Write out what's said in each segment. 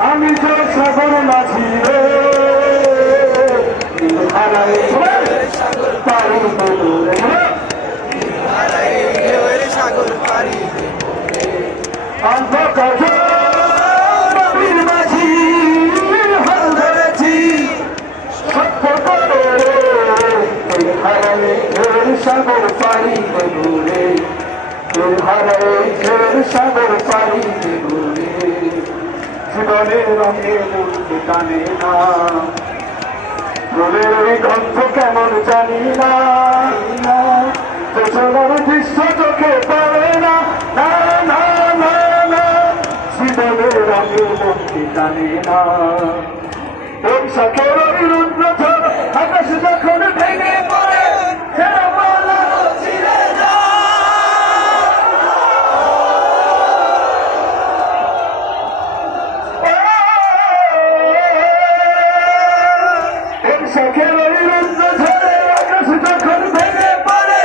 আমি তো সাগর মাঝি রে হারাই সাগর পারি সাগর পারি অন্ধকার নদীর মাঝি হাল ধরেছি সত্য করে হারাই সাগর পারি দেবুরে হারাই সাগর পারি দেবুরে জীবনের রঙে মূর্তি টানে না বলে ওই গ্রন্থ কেমন জানি না পেছনের দৃশ্য চোখে পড়ে না না না না না জীবনের রঙে মূর্তি টানে না বৈশাখের ওই রুদ্র ঝড় আকাশ যখন ভেঙে পড়ে শখের ওই রুদ্র ঝড়ে আকাশ যখন ভেঙে পড়ে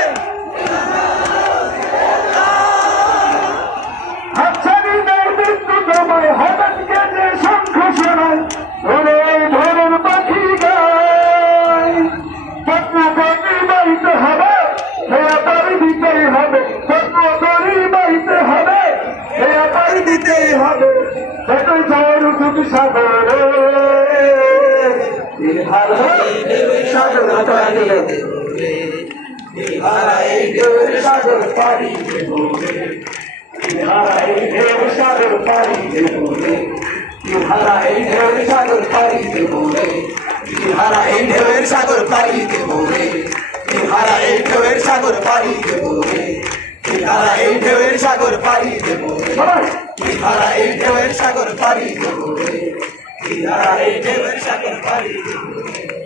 হাতছানি নেই বিদ্যুৎময় হঠাৎকে যে শঙ্খ শোনায় ধরে ধরুন পাখি গায় পত্র করি বাইতে হবে হেয়া পারি দিতেই হবে পত্র করি বাইতে হবে হেয়া পারি দিতেই হবে যতই ঝড় উঠুক সাগরে সাগর পারি দেবুরে হারাই সাগর পারি দেবুরে হারাই সাগর পারি দেবুরে হারাই সাগর পারি দেবুরে হারাই সাগর পারি দেবুরে হারাই সাগর পারি দেবুরে হারাই সাগর পারি দেবুরে হারাই সাগর পারি দেবুরে হারাই সাগর পারি দেবুরে